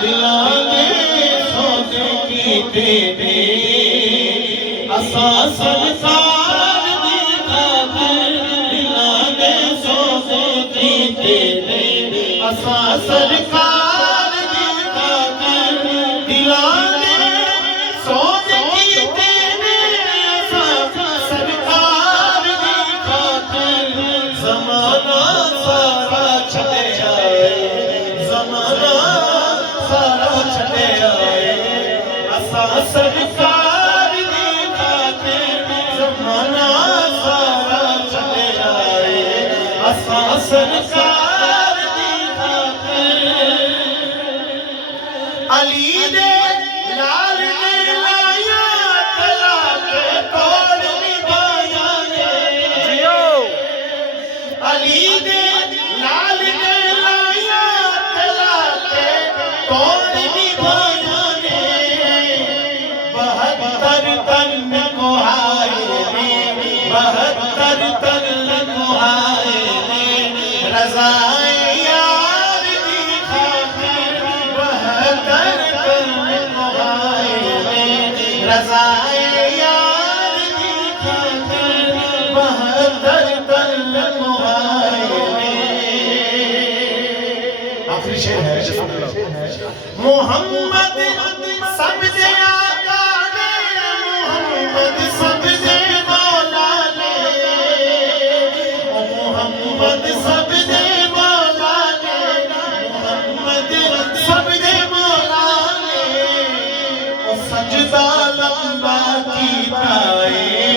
दिलां दे सौदे कीते ने असां सरकार दी खातिर दिलां दे सौदे कीते ने असां सरकार दी खातिर दिलां दे सौदे कीते ने असां सरकार दी खातिर ज़माना सारा छड़े आए ज़माना सारा छड़े आए असां सरकार दी खातिर ज़माना सारा छड़े आए असां सरकार दी खातिर अली दे लाल ने लाया तला के तोड़ निभाया ने जियो अली दे लाल ने लाया तला के तोड़ निभाया ने 72 तन को आए ने 72 तन को आए ने रज़ाए यार दी खातिर 72 तन को आए ने रज़ाए यार दी खातिर 72 तन को आए ने आखिरी शेर है मोहम्मद सबसे आका ने मोहम्मद सबसे मौला ने मोहम्मद सबसे मौला ने मोहम्मद सबसे मौला ने ओ सजदा लंबा कीता है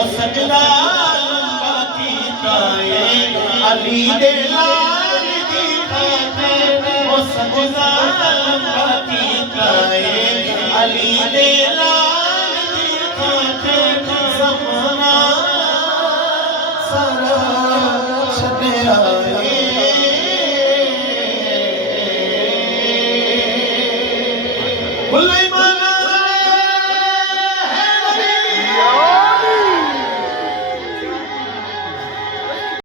ओ सजदा लंबा कीता है अली दे लाल दी खातिर ओ सजदा